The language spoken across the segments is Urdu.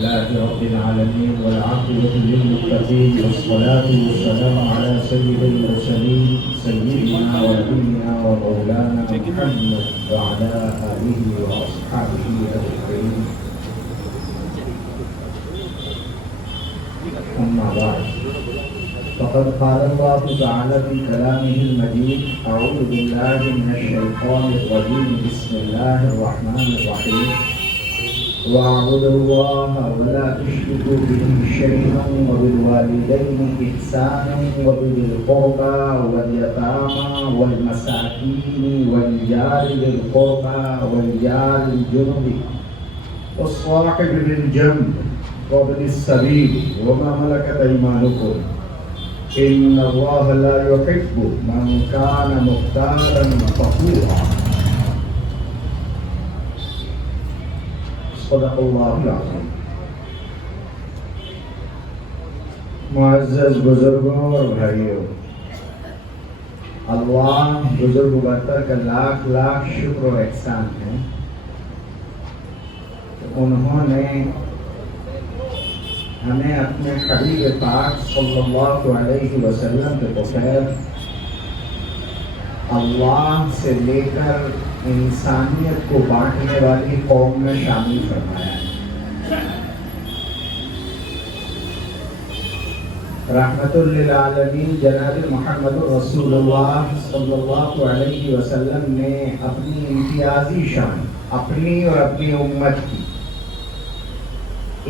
لله رب العالمين والعاقبة للمتقين والصلاة والسلام على سيد المرسلين سيدنا ونبينا ومولانا محمد وعلى آله وأصحابه أجمعين. أما بعد، فقد قال الله تعالى في كلامه المجيد: أعوذ بالله من الشيطان الرجيم، بسم الله الرحمن الرحيم. واعبدوا الله ولا تشركوا به شيئا وبالوالدين إحسانا وبذي القربى واليتامى والمساكين والجار ذي القربى والجار الجنب والصاحب بالجنب وابن السبيل وما ملكت أيمانكم إن الله لا يحب من كان مختالا فخورا. صدق اللہ العظیم. معزز بزرگوں اور بھائیوں، اللہ بزرگ برتر کا لاکھ لاکھ شکر و احسان ہے. انہوں نے ہمیں اپنے حبیب پاک صلی اللہ علیہ وسلم کے بغیر اللہ سے لے کر انسانیت کو بانٹنے والی قوم میں شامل فرمایا ہے. رحمت للعالمین جناب محمد رسول اللہ صلی اللہ علیہ وسلم نے اپنی امتیازی شان اپنی اور اپنی امت کی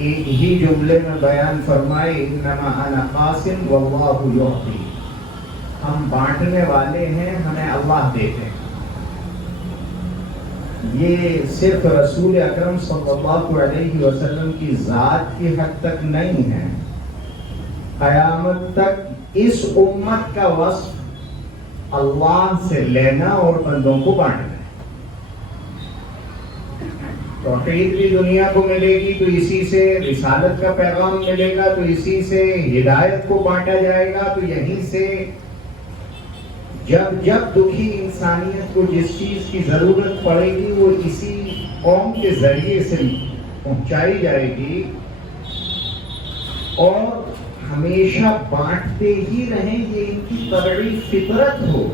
ایک ہی جملے میں بیان فرمائے: انما انا قاسم واللہ یعطی. ہم بانٹنے والے ہیں، ہمیں اللہ دیتے ہیں. یہ صرف رسول اکرم صلی اللہ علیہ وسلم کی ذات کی حد تک نہیں ہے، قیامت تک اس امت کا وصف اللہ سے لینا اور بندوں کو بانٹنا. توحید بھی دنیا کو ملے گی تو اسی سے، رسالت کا پیغام ملے گا تو اسی سے، ہدایت کو بانٹا جائے گا تو یہیں سے. جب جب دکھی انسانیت کو جس چیز کی ضرورت پڑے گی وہ اسی قوم کے ذریعے سے پہنچائی جائے گی، اور ہمیشہ بانٹتے ہی رہیں، یہ ان کی طبعی فطرت ہو.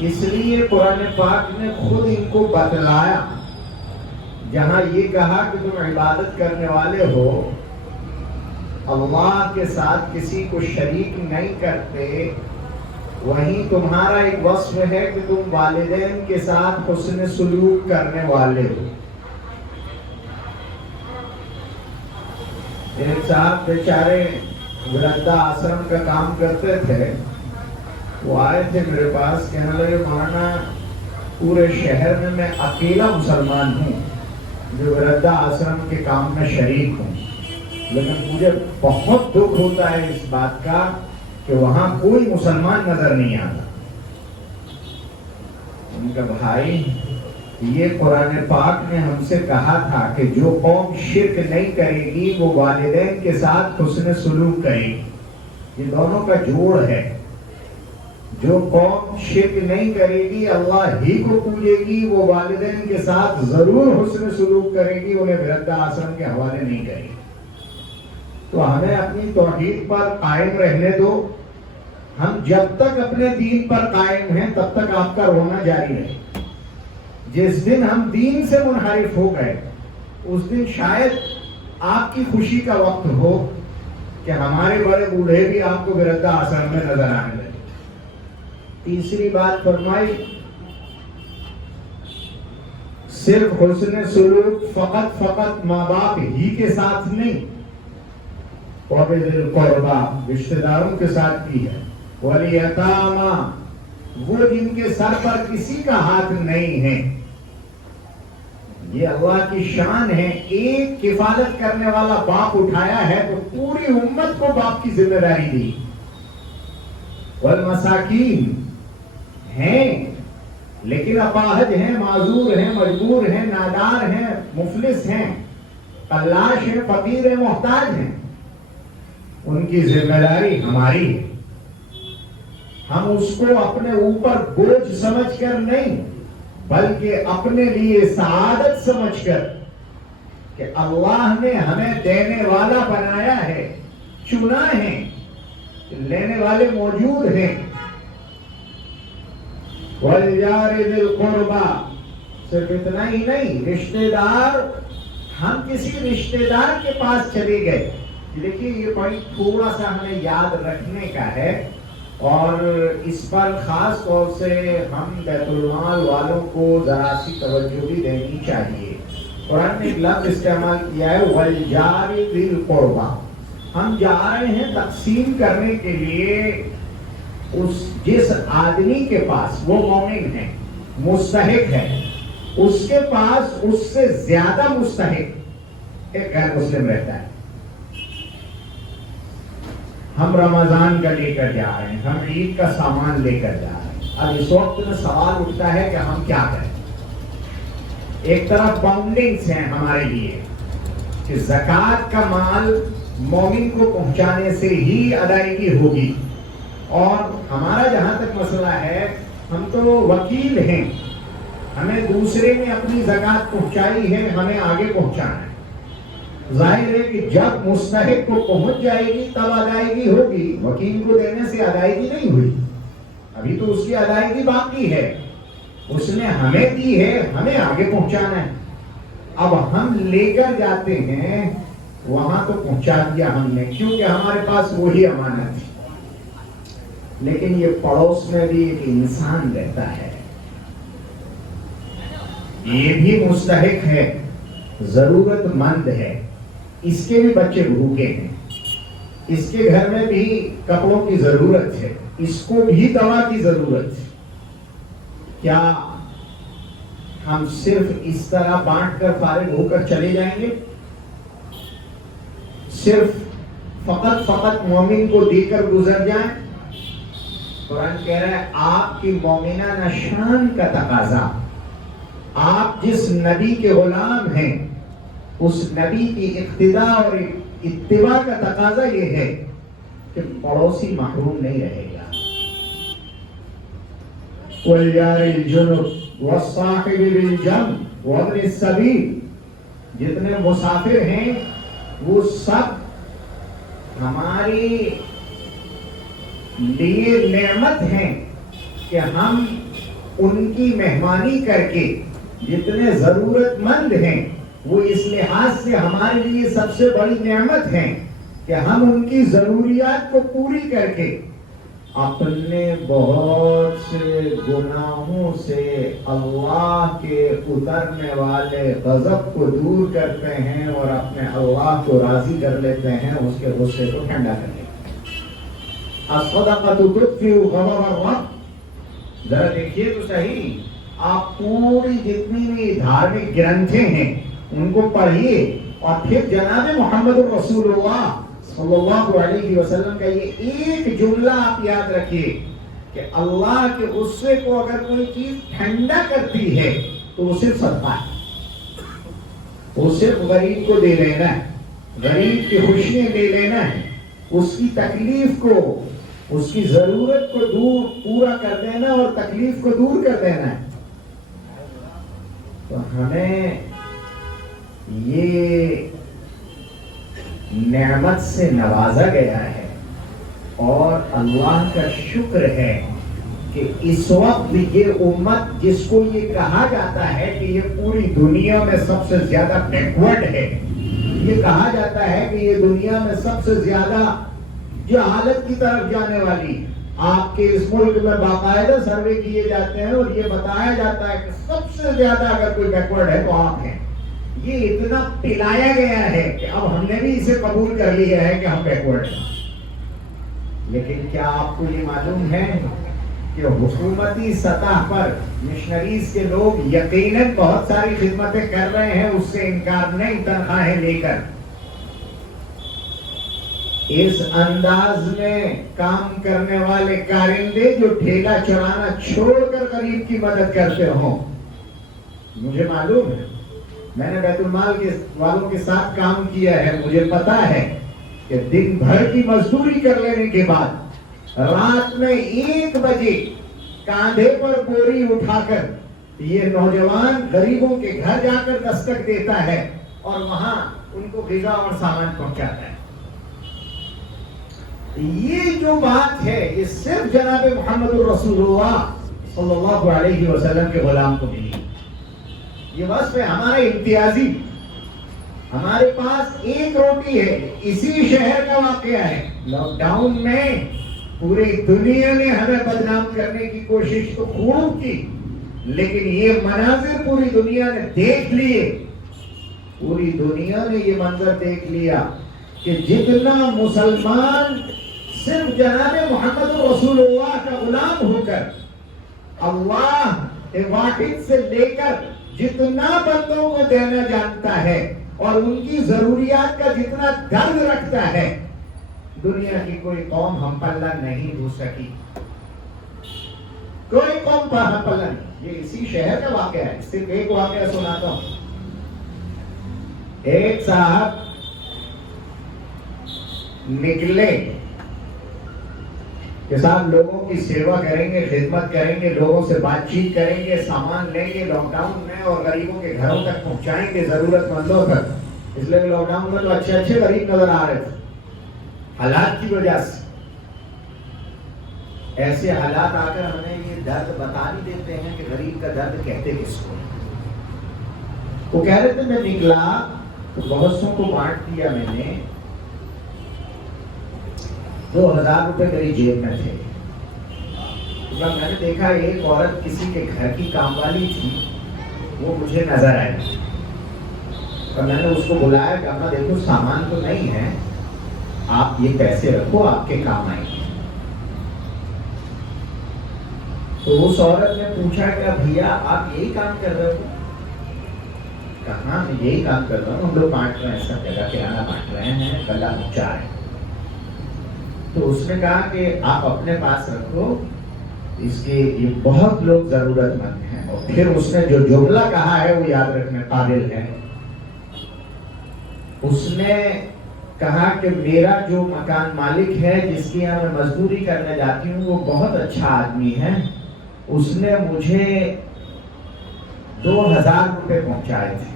اس لیے قرآن پاک نے خود ان کو بتلایا. جہاں یہ کہا کہ تم عبادت کرنے والے ہو، اللہ کے ساتھ کسی کو شریک نہیں کرتے، وہیں تمہارا ایک وصف ہے کہ تم والدین کے ساتھ حسن سلوک کرنے والے ہو. ایک صاحب بیچارے وردا آشرم کا کام کرتے تھے، وہ آئے تھے میرے پاس، کہنے لگے مولانا پورے شہر میں اکیلا مسلمان ہوں جو وردا آشرم کے کام میں شریک ہوں، لیکن مجھے بہت دکھ ہوتا ہے اس بات کا کہ وہاں کوئی مسلمان نظر نہیں آتا. ان کا بھائی، یہ قرآن پاک نے ہم سے کہا تھا کہ جو قوم شرک نہیں کرے گی وہ والدین کے ساتھ حسن سلوک کرے گی. یہ دونوں کا جوڑ ہے. جو قوم شرک نہیں کرے گی، اللہ ہی کو پوجے گی، وہ والدین کے ساتھ ضرور حسن سلوک کرے گی، انہیں وردا آشرم کے حوالے نہیں کرے گی. تو ہمیں اپنی توحید پر قائم رہنے دو. ہم جب تک اپنے دین پر قائم ہیں تب تک آپ کا رونا جاری رہے. جس دن ہم دین سے منحرف ہو گئے اس دن شاید آپ کی خوشی کا وقت ہو کہ ہمارے بڑے بوڑھے بھی آپ کو وردا آشرم میں نظر آنے لگے. تیسری بات فرمائی، صرف حسن سلوک فقط ماں باپ ہی کے ساتھ نہیں، وَبِذِي الْقُرْبَى رشتہ داروں کے ساتھ کی ہے، وَالْيَتَامَى وہ جن کے سر پر کسی کا ہاتھ نہیں ہے. یہ اللہ کی شان ہے. ایک کفالت کرنے والا باپ اٹھایا ہے تو پوری امت کو باپ کی ذمہ داری دی. والمساکین ہیں لیکن اپاہج ہیں، معذور ہیں، مجبور ہیں، نادار ہیں، مفلس ہیں، قلاش ہیں، فقیر ہیں، محتاج ہیں. ان کی ذمہ داری ہماری ہے. ہم اس کو اپنے اوپر بوجھ سمجھ کر نہیں بلکہ اپنے لیے سعادت سمجھ کر کہ اللہ نے ہمیں دینے والا بنایا ہے، چنا ہے، لینے والے موجود ہیں۔ وَالْجَارِ ذِي الْقُرْبَى، صرف اتنا ہی نہیں، رشتہ دار، ہم کسی رشتہ دار کے پاس چلے گئے، لیکن یہ بڑی تھوڑا سا ہمیں یاد رکھنے کا ہے، اور اس پر خاص طور سے ہم بیت المال والوں کو ذرا سی توجہ بھی دینی چاہیے۔ قرآن نے ایک لفظ استعمال کیا ہے وَالْجَارِ ذِي الْقُرْبَى، ہم جا رہے ہیں تقسیم کرنے کے لیے جس آدمی کے پاس وہ مومن ہے، مستحق ہے، اس کے پاس اس سے زیادہ مستحق ایک غیر مسلم رہتا ہے۔ ہم رمضان کا لے کر جا رہے ہیں، ہم عید کا سامان لے کر جا رہے ہیں، اب اس وقت میں سوال اٹھتا ہے کہ ہم کیا کریں۔ ایک طرف باؤنڈنگز ہیں ہمارے لیے کہ زکوٰۃ کا مال مومن کو پہنچانے سے ہی ادائیگی ہوگی، اور ہمارا جہاں تک مسئلہ ہے، ہم تو وکیل ہیں، ہمیں دوسرے نے اپنی زکوٰۃ پہنچائی ہے، ہمیں آگے پہنچانا ہے۔ ظاہر ہے کہ جب مستحق کو پہنچ جائے گی تب ادائیگی ہوگی، وکیل کو دینے سے ادائیگی نہیں ہوئی، ابھی تو اس کی ادائیگی باقی ہے، اس نے ہمیں دی ہے، ہمیں آگے پہنچانا ہے۔ اب ہم لے کر جاتے ہیں، وہاں تو پہنچا دیا ہم نے کیونکہ ہمارے پاس وہی امانت ہے، لیکن یہ پڑوس میں بھی ایک انسان رہتا ہے، یہ بھی مستحق ہے، ضرورت مند ہے، اس کے بھی بچے بھوکے ہیں، اس کے گھر میں بھی کپڑوں کی ضرورت ہے، اس کو بھی دوا کی ضرورت ہے۔ کیا ہم صرف اس طرح بانٹ کر فارغ ہو کر چلے جائیں گے؟ صرف فقط مومن کو دے کر گزر جائیں؟ قرآن کہہ رہا ہے آپ کی مومنانہ شان کا تقاضا، آپ جس نبی کے غلام ہیں اس نبی کی اقتداء اور اتباع کا تقاضا یہ ہے کہ پڑوسی محروم نہیں رہے گا۔ وَالْجَارِ الْجُنُبِ وَالصَّاحِبِ بِالْجَنبِ وَابْنِ السَّبِيلِ، جتنے مسافر ہیں وہ سب ہماری لیے نعمت ہیں کہ ہم ان کی مہمانی کر کے، جتنے ضرورت مند ہیں وہ اس لحاظ سے ہمارے لیے سب سے بڑی نعمت ہیں کہ ہم ان کی ضروریات کو پوری کر کے اپنے بہت سے گناہوں سے اللہ کے اترنے والے غضب کو دور کرتے ہیں اور اپنے اللہ کو راضی کر لیتے ہیں، اس کے غصے کو ٹھنڈا کر لیتے ہیں۔ الصدقۃ تطفئ غضب الرب، ذرا دیکھیے تو صحیح، آپ پوری جتنی بھی دھارمک گرنتھیں ہیں ان کو پڑھیے، اور پھر جناب محمد رسول اللہ صلی اللہ علیہ وسلم کا یہ ایک جملہ آپ یاد رکھیے کہ اللہ کے غصے کو اگر کوئی چیز ٹھنڈا کرتی ہے تو وہ صرف صدقہ ہے، وہ صرف غریب کو دے لینا ہے، غریب کی خوشیاں لے لینا ہے، اس کی تکلیف کو، اس کی ضرورت کو پورا کر دینا اور تکلیف کو دور کر دینا ہے۔ تو ہمیں یہ نعمت سے نوازا گیا ہے، اور اللہ کا شکر ہے کہ اس وقت یہ امت جس کو یہ کہا جاتا ہے کہ یہ پوری دنیا میں سب سے زیادہ بیکورڈ ہے، یہ کہا جاتا ہے کہ یہ دنیا میں سب سے زیادہ جہالت کی طرف جانے والی، آپ کے اس ملک میں باقاعدہ سروے کیے جاتے ہیں اور یہ بتایا جاتا ہے کہ سب سے زیادہ اگر کوئی بیکورڈ ہے تو آپ ہیں، یہ اتنا پلایا گیا ہے کہ اب ہم نے بھی اسے قبول کر لیا ہے کہ ہم بیکورڈ ہیں۔ لیکن کیا آپ کو یہ معلوم ہے کہ حکومتی سطح پر مشنریز کے لوگ یقیناً بہت ساری خدمتیں کر رہے ہیں، اس سے انکار نہیں، تنخواہیں لے کر اس انداز میں کام کرنے والے کارندے جو ٹھیلا چلانا چھوڑ کر غریب کی مدد کرتے ہوں، مجھے معلوم ہے، میں نے بیت المال کے والوں کے ساتھ کام کیا ہے، مجھے پتا ہے کہ دن بھر کی مزدوری کر لینے کے بعد رات میں 1 بجے کاندھے پر بوری اٹھا کر یہ نوجوان غریبوں کے گھر جا کر دستک دیتا ہے اور وہاں ان کو غذا اور سامان پہنچاتا ہے. یہ جو بات ہے یہ صرف جناب محمد الرسول اللہ صلی اللہ علیہ وسلم کے غلام کو ملی. یہ وصف ہے ہمارا امتیازی. ہمارے پاس ایک روٹی ہے, اسی شہر کا واقعہ ہے. لاک ڈاؤن میں پوری دنیا نے ہمیں بدنام کرنے کی کوشش تو خوب کی, لیکن یہ مناظر پوری دنیا نے دیکھ لیے. پوری دنیا نے یہ منظر دیکھ لیا کہ جتنا مسلمان صرف جناب محمد رسول اللہ کا غلام ہو کر اللہ واحد سے لے کر جتنا بندوں کو دینا جانتا ہے اور ان کی ضروریات کا جتنا درد رکھتا ہے, دنیا کی کوئی قوم ہم پلہ نہیں ہو سکی. کوئی قوم پر ہم پلہ نہیں. یہ اسی شہر کا واقعہ ہے. صرف ایک واقعہ سناتا ہوں. ایک صاحب نکلے کہ صاحب لوگوں کی سیوا کریں گے, خدمت کریں گے, لوگوں سے بات چیت کریں گے, سامان لیں گے لاک ڈاؤن میں اور غریبوں کے گھروں تک پہنچائیں گے, ضرورت مندوں تک. اس لیے لاک ڈاؤن میں تو اچھے غریب نظر آ رہے تھے حالات کی وجہ سے. ایسے حالات آ کر ہمیں یہ درد بتا نہیں دیتے ہیں کہ غریب کا درد کہتے کس کو. وہ کہہ رہے تھے میں نکلا تو بہت سو کو بانٹ دیا میں نے. 2000 روپے میری جیب میں تھے. جب میں نے دیکھا ایک عورت کسی کے گھر کی کام والی تھی, وہ مجھے نظر آئی اور میں نے اس کو بلایا کہ اما دیکھو سامان تو نہیں ہے, آپ یہ پیسے رکھو, آپ کے کام آئیں گے. تو اس عورت نے پوچھا کہ بھیا آپ یہی کام کر رہے ہو؟ کہاں میں یہی کام کر رہا ہوں, ہم لوگ بانٹ رہے ہیں, سب جگہ کرانہ بانٹ رہے ہیں, گلا پہنچا رہے ہیں. تو اس نے کہا کہ آپ اپنے پاس رکھو, اس کے یہ بہت لوگ ضرورت مند ہیں. اور پھر اس نے جو جملہ کہا ہے وہ یاد رکھنے قابل ہے. اس نے کہا کہ میرا جو مکان مالک ہے جس کی یہاں میں مزدوری کرنے جاتی ہوں وہ بہت اچھا آدمی ہے, اس نے مجھے 2000 روپے پہنچائے تھے.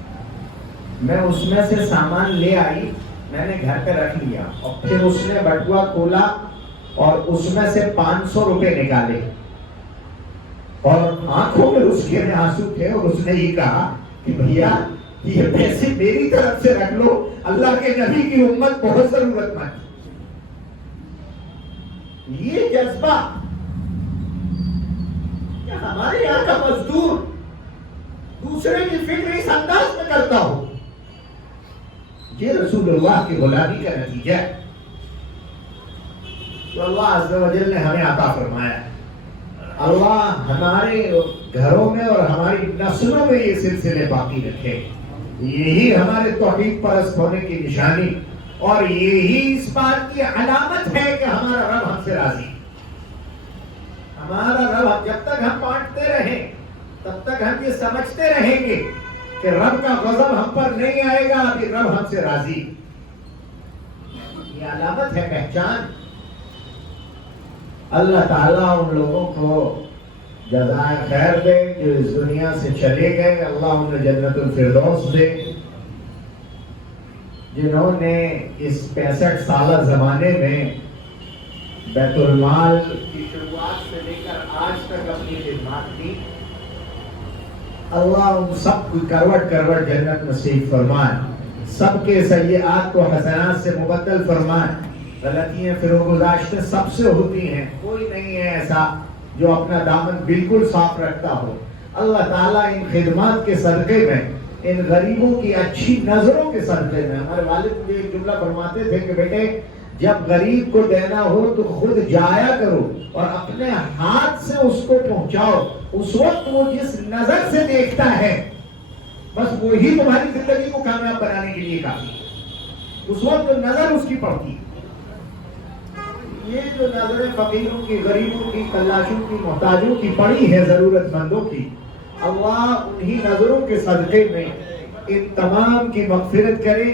میں اس میں سے سامان لے آئی, میں نے گھر پہ رکھ لیا, اور پھر اس نے بٹوا کھولا اور اس میں سے 500 روپے نکالے اور آنکھوں میں اس کے آنسو تھے. اور اس نے یہ کہا کہ بھیا یہ پیسے میری طرف سے رکھ لو, اللہ کے نبی کی امت بہت ضرورت مند. یہ جذبہ ہمارے یہاں کا مزدور دوسرے کی فکر اس انداز میں کرتا ہو, یہ رسول اللہ کی غلامی کا نتیجہ ہے. تو اللہ عز و جل نے ہمیں عطا فرمایا. اللہ ہمارے گھروں میں اور ہماری نسلوں میں یہ سلسلے باقی رکھے. یہی ہمارے توحید پرست ہونے کی نشانی اور یہی اس بات کی علامت ہے کہ ہمارا رب ہم سے راضی. ہمارا رب جب تک ہم بانٹتے رہیں تب تک ہم یہ سمجھتے رہیں گے کہ رب کا غضب ہم پر نہیں آئے گا, ابھی رب ہم سے راضی. یہ علامت ہے, پہچان. اللہ تعالیٰ ان لوگوں کو جزائے خیر دے جو اس دنیا سے چلے گئے, اللہ انہیں جنت الفردوس دے. جنہوں نے اس 65 سالہ زمانے میں بیت المال کی شروعات سے لے کر آج تک اپنی خدمات کی, اللہ ان سب کو کروٹ کروٹ جنت نصیب فرمائے. سب کے سیئات کو حسنات سے مبدل فرمائے. غلطیاں فروگزاشتیں سب سے ہوتی ہیں, کوئی نہیں ہے ایسا جو اپنا دامن بالکل صاف رکھتا ہو. اللہ تعالیٰ ان خدمات کے صدقے میں, ان غریبوں کی اچھی نظروں کے صدقے میں, ہمارے والد مجھے ایک جملہ فرماتے تھے کہ بیٹے جب غریب کو دینا ہو تو خود جایا کرو اور اپنے ہاتھ سے اس کو پہنچاؤ. اس وقت وہ جس نظر سے دیکھتا ہے بس وہی تمہاری زندگی کو کامیاب بنانے کے لیے کافی. اس وقت نظر اس کی پڑتی. یہ جو نظریں فقیروں کی, غریبوں کی, کلاشوں کی, محتاجوں کی پڑی ہے, ضرورت مندوں کی, اللہ انہی نظروں کے صدقے میں ان تمام کی مغفرت کرے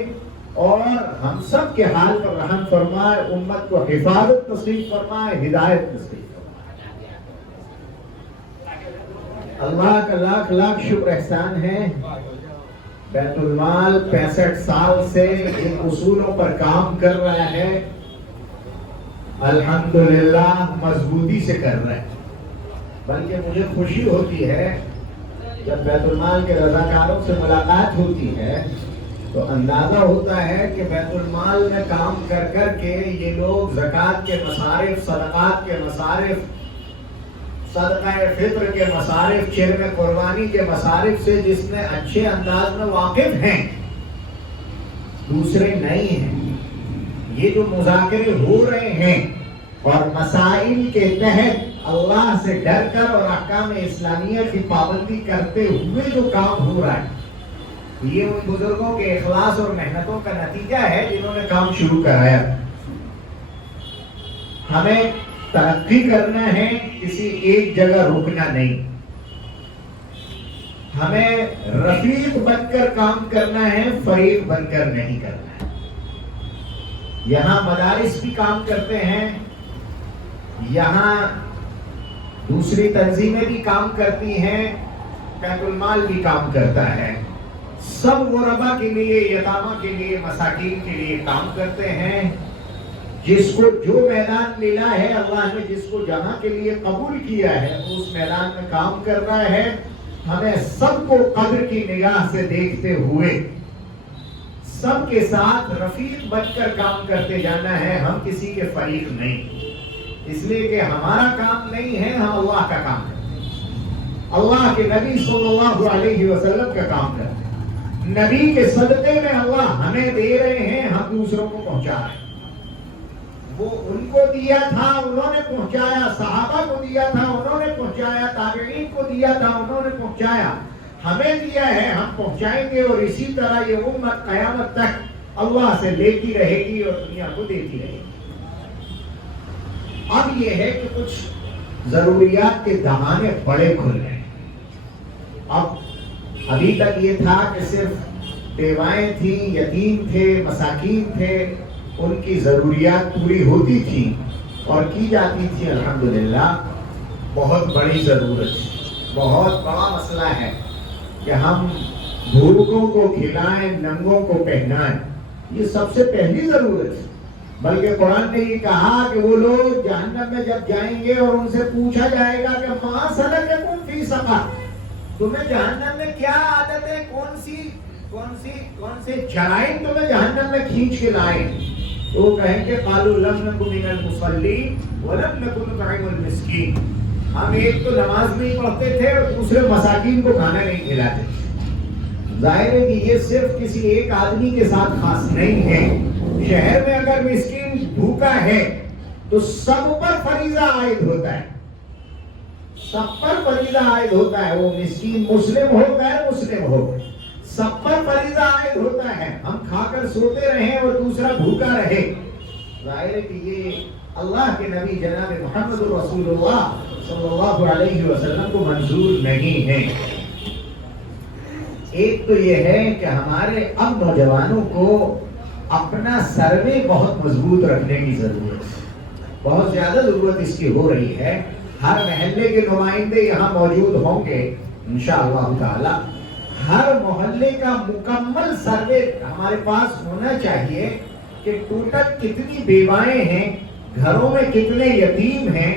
اور ہم سب کے حال پر رحم فرمائے, امت کو حفاظت نصیب فرمائے, ہدایت نصیب فرمائے. اللہ کا لاکھ لاکھ شکر احسان ہے بیت المال 65 سال سے ان اصولوں پر کام کر رہا ہے، الحمدللہ مضبوطی سے کر رہا ہے۔ بلکہ مجھے خوشی ہوتی ہے جب بیت المال کے رضاکاروں سے ملاقات ہوتی ہے تو اندازہ ہوتا ہے کہ بیت المال میں کام کر کر کے یہ لوگ زکوٰۃ کے مصارف، صدقات کے مصارف، صدقہ فطر کے مصارف، چرم قربانی کے مصارف سے جس میں اچھے انداز میں واقف ہیں، دوسرے نہیں ہیں۔ یہ جو مذاکرے ہو رہے ہیں اور مسائل کے تحت اللہ سے ڈر کر اور احکام اسلامیہ کی پابندی کرتے ہوئے جو کام ہو رہا ہے، یہ ان بزرگوں کے اخلاص اور محنتوں کا نتیجہ ہے جنہوں نے کام شروع کرایا۔ ہمیں ترقی کرنا ہے، کسی ایک جگہ رکنا نہیں۔ ہمیں رفیق بن کر کام کرنا ہے، فریق بن کر نہیں کرنا ہے۔ یہاں مدارس بھی کام کرتے ہیں، یہاں دوسری تنظیمیں بھی کام کرتی ہیں، بیت المال بھی کام کرتا ہے۔ سب غربا کے لیے، یتامہ کے لیے، مساکین کے لیے کام کرتے ہیں۔ جس کو جو میدان ملا ہے، اللہ نے جس کو جہاں کے لیے قبول کیا ہے، اس میدان میں کام کر رہا ہے۔ ہمیں سب کو قدر کی نگاہ سے دیکھتے ہوئے سب کے ساتھ رفیق بن کر کام کرتے جانا ہے، ہم کسی کے فریق نہیں، اس لیے کہ ہمارا کام نہیں ہے، ہم اللہ کا کام کرتے ہیں، اللہ کے نبی صلی اللہ علیہ وسلم کا کام کرتے ہیں۔ نبی کے صدقے میں اللہ ہمیں دے رہے ہیں، ہم دوسروں کو پہنچا رہے ہیں۔ وہ ان کو دیا تھا، انہوں نے پہنچایا، صحابہ کو دیا تھا، انہوں نے پہنچایا، تابعین کو دیا تھا، انہوں نے پہنچایا، ہمیں دیا ہے، ہم پہنچائیں گے، اور اسی طرح یہ امت قیامت تک اللہ سے لیتی رہے گی اور دنیا کو دیتی رہے گی۔ اب یہ ہے کہ کچھ ضروریات کے دہانے بڑے کھل رہے ہیں۔ ابھی تک یہ تھا کہ صرف بیوائیں تھیں، یتیم تھے، مساکین تھے، ان کی ضروریات پوری ہوتی تھی اور کی جاتی تھی، الحمدللہ۔ بہت بڑی ضرورت، بہت بڑا مسئلہ ہے کہ ہم بھوکوں کو کھلائیں، ننگوں کو پہنائیں، یہ سب سے پہلی ضرورت ہے۔ بلکہ قرآن نے یہ کہا کہ وہ لوگ جہنم میں جب جائیں گے اور ان سے پوچھا جائے گا کہ مَا سَلَكَكُمْ فِي سَقَرَ، تمہیں جہنم میں کیا عادت ہے، کون سے جرائم تمہیں جہنم میں کھینچ کے لائے؟ تو وہ کہیں کہ قَالُوا لَمْ نَكُ مِنَ الْمُصَلِّينَ وَلَمْ نَكُ نُطْعِمُ الْمِسْكِينَ، ہم ایک تو نماز نہیں پڑھتے تھے اور دوسرے مساکین کو کھانا نہیں کھلاتے تھے۔ ظاہر ہے کہ یہ صرف کسی ایک آدمی کے ساتھ خاص نہیں ہے۔ شہر میں اگر مسکین بھوکا ہے تو سب پر فریضہ عائد ہوتا ہے، سب پر فریضہ عائد ہوتا ہے، وہ مسکین مسلم ہو غیر مسلم ہو، سب پر فریضہ عائد ہوتا ہے۔ ہم کھا کر سوتے رہیں اور دوسرا بھوکا رہے، ظاہر ہے کہ یہ اللہ کے نبی جناب محمد رسول اللہ صلی اللہ علیہ وسلم کو منظور نہیں ہے۔ ایک تو یہ ہے کہ ہمارے اب نوجوانوں کو اپنا سروے بہت مضبوط رکھنے کی ضرورت ہے، بہت زیادہ ضرورت اس کی ہو رہی ہے۔ ہر محلے کے نمائندے یہاں موجود ہوں گے انشاءاللہ تعالی۔ ہر محلے کا مکمل سروے ہمارے پاس ہونا چاہیے کہ ٹوٹل کتنی بیوائیں ہیں، گھروں میں کتنے یتیم ہیں،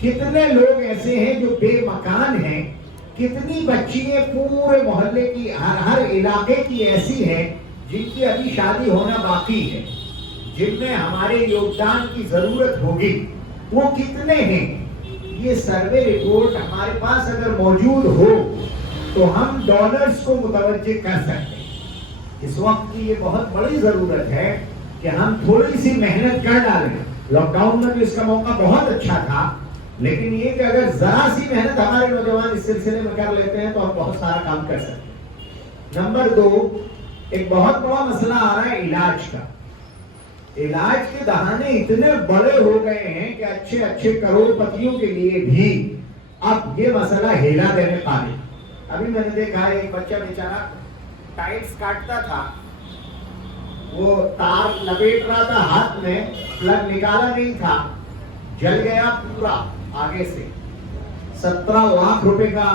کتنے لوگ ایسے ہیں جو بے مکان ہیں، کتنی بچیاں پورے محلے کی، ہر علاقے کی ایسی ہیں جن کی ابھی شادی ہونا باقی ہے، جن میں ہمارے یوگدان کی ضرورت ہوگی، وہ کتنے ہیں؟ یہ سروے رپورٹ ہمارے پاس اگر موجود ہو تو ہم ڈونرز کو متوجہ کر سکتے ہیں۔ اس وقت کی یہ بہت بڑی ضرورت ہے کہ ہم تھوڑی سی محنت کر ڈالیں۔ لاک ڈاؤن میں بھی اس کا موقع بہت اچھا تھا، لیکن یہ کہ اگر ذرا سی محنت ہمارے نوجوان اس سلسلے میں کر لیتے ہیں تو ہم بہت سارا کام کر سکتے ہیں۔ نمبر 2، ایک بہت بڑا مسئلہ آ رہا ہے علاج کا۔ علاج کے دہانے اتنے بڑے ہو گئے ہیں کہ اچھے کروڑ پتیوں کے لیے بھی اب یہ مسئلہ ہیلا دینے پانے۔ ابھی میں نے دیکھا ہے ایک بچہ بیچارہ ٹائلز کاٹتا تھا، وہ تار لپیٹ رہا تھا ہاتھ میں، پلگ نکالا نہیں تھا، جل گیا پورا آگے سے۔ 17 لاکھ روپے کا